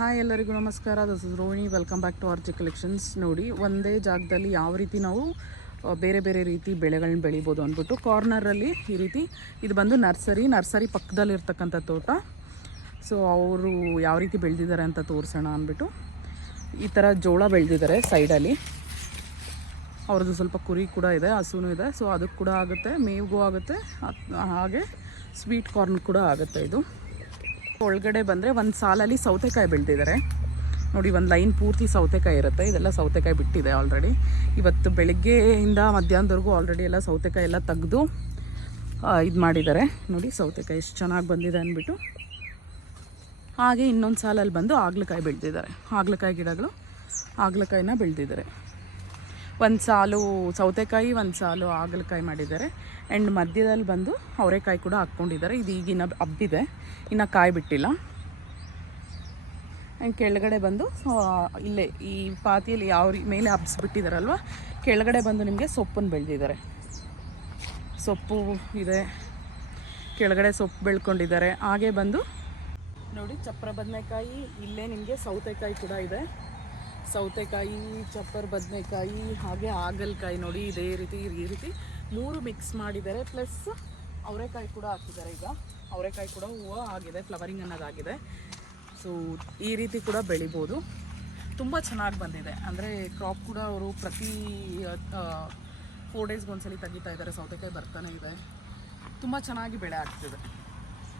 Hi ಎಲ್ಲರಿಗೂ ನಮಸ್ಕಾರ. This is Rohini. Welcome back to RJ collections. ನೋಡಿ, ಒಂದೇ ಜಾಗದಲ್ಲಿ ಯಾವ ರೀತಿ ನಾವು ಬೇರೆ ಬೇರೆ ರೀತಿ ಬೆಳೆಗಳನ್ನ ಬೆಳಿಬೋದು ಅಂದ್ಬಿಟ್ಟು ಕಾರ್ನರಲ್ಲಿ ಈ ರೀತಿ ಇದು ಬಂದು ನರ್ಸರಿ ಪಕ್ಕದಲ್ಲಿರ್ತಕ್ಕಂಥ ತೋಟ. ಸೊ ಅವರು ಯಾವ ರೀತಿ ಬೆಳೆದಿದ್ದಾರೆ ಅಂತ ತೋರಿಸೋಣ ಅಂದ್ಬಿಟ್ಟು ಈ ಥರ ಜೋಳ ಬೆಳೆದಿದ್ದಾರೆ ಸೈಡಲ್ಲಿ. ಅವ್ರದ್ದು ಸ್ವಲ್ಪ ಕುರಿ ಕೂಡ ಇದೆ, ಹಸುನೂ ಇದೆ. ಸೊ ಅದಕ್ಕೆ ಕೂಡ ಆಗುತ್ತೆ, ಮೇವಿಗೂ ಆಗುತ್ತೆ, ಹಾಗೆ ಸ್ವೀಟ್ ಕಾರ್ನ್ ಕೂಡ ಆಗುತ್ತೆ. ಇದು ಒಳಗಡೆ ಬಂದರೆ ಒಂದು ಸಾಲಲ್ಲಿ ಸೌತೆಕಾಯಿ ಬೆಳೆದಿದ್ದಾರೆ ನೋಡಿ. ಒಂದು ಲೈನ್ ಪೂರ್ತಿ ಸೌತೆಕಾಯಿ ಇರುತ್ತೆ. ಇದೆಲ್ಲ ಸೌತೆಕಾಯಿ ಬಿಟ್ಟಿದೆ ಆಲ್ರೆಡಿ. ಇವತ್ತು ಬೆಳಗ್ಗೆಯಿಂದ ಮಧ್ಯಾಹ್ನದವರೆಗೂ ಆಲ್ರೆಡಿ ಎಲ್ಲ ಸೌತೆಕಾಯಿ ಎಲ್ಲ ತೆಗೆದು ಇದು ಮಾಡಿದ್ದಾರೆ ನೋಡಿ. ಸೌತೆಕಾಯಿ ಎಷ್ಟು ಚೆನ್ನಾಗಿ ಬಂದಿದೆ ಅಂದ್ಬಿಟ್ಟು. ಹಾಗೆ ಇನ್ನೊಂದು ಸಾಲಲ್ಲಿ ಬಂದು ಹಾಗಲಕಾಯಿ ಬೆಳೆದಿದ್ದಾರೆ. ಹಾಗಲಕಾಯಿ ಗಿಡಗಳು ಹಾಗಲಕಾಯಿನ ಬೆಳೆದಿದ್ದಾರೆ. ಒಂದು ಸಾಲು ಸೌತೆಕಾಯಿ, ಒಂದು ಸಾಲು ಹಾಗಲಕಾಯಿ ಮಾಡಿದ್ದಾರೆ. ಆ್ಯಂಡ್ ಮಧ್ಯದಲ್ಲಿ ಬಂದು ಅವರೆಕಾಯಿ ಕೂಡ ಹಾಕ್ಕೊಂಡಿದ್ದಾರೆ. ಇದು ಈಗಿನ ಹಬ್ಬಿದೆ, ಇನ್ನು ಕಾಯಿ ಬಿಟ್ಟಿಲ್ಲ. ಆ್ಯಂಡ್ ಕೆಳಗಡೆ ಬಂದು ಇಲ್ಲೇ ಈ ಪಾತಿಯಲ್ಲಿ ಮೇಲೆ ಹಬ್ಬಿಸ್ಬಿಟ್ಟಿದ್ದಾರಲ್ವ, ಕೆಳಗಡೆ ಬಂದು ನಿಮಗೆ ಸೊಪ್ಪನ್ನು ಬೆಳೆದಿದ್ದಾರೆ. ಸೊಪ್ಪು ಇದೆ, ಕೆಳಗಡೆ ಸೊಪ್ಪು ಬೆಳ್ಕೊಂಡಿದ್ದಾರೆ. ಹಾಗೆ ಬಂದು ನೋಡಿ ಚಪ್ರ ಬದನೆಕಾಯಿ, ಇಲ್ಲೇ ನಿಮಗೆ ಸೌತೆಕಾಯಿ ಕೂಡ ಇದೆ. ಸೌತೆಕಾಯಿ, ಚಪ್ಪರ್ ಬದನೆಕಾಯಿ, ಹಾಗೆ ಹಾಗಲಕಾಯಿ ನೋಡಿ. ಇದೇ ರೀತಿ ಈ ರೀತಿ ಮೂರು ಮಿಕ್ಸ್ ಮಾಡಿದ್ದಾರೆ. ಪ್ಲಸ್ ಅವರೆಕಾಯಿ ಕೂಡ ಹಾಕಿದ್ದಾರೆ. ಈಗ ಅವರೆಕಾಯಿ ಕೂಡ ಹೂವು ಆಗಿದೆ, ಫ್ಲವರಿಂಗ್ ಅನ್ನೋದಾಗಿದೆ. ಸೊ ಈ ರೀತಿ ಕೂಡ ಬೆಳಿಬೋದು. ತುಂಬ ಚೆನ್ನಾಗಿ ಬಂದಿದೆ. ಅಂದರೆ ಕ್ರಾಪ್ ಕೂಡ ಅವರು ಪ್ರತಿ 4 ಡೇಸ್ಗೆ ಒಂದ್ಸಲಿ ತೆಗಿತಾ ಇದ್ದಾರೆ. ಸೌತೆಕಾಯಿ ಬರ್ತಾನೆ ಇದೆ. ತುಂಬ ಚೆನ್ನಾಗಿ ಬೆಳೆ ಆಗ್ತಿದೆ.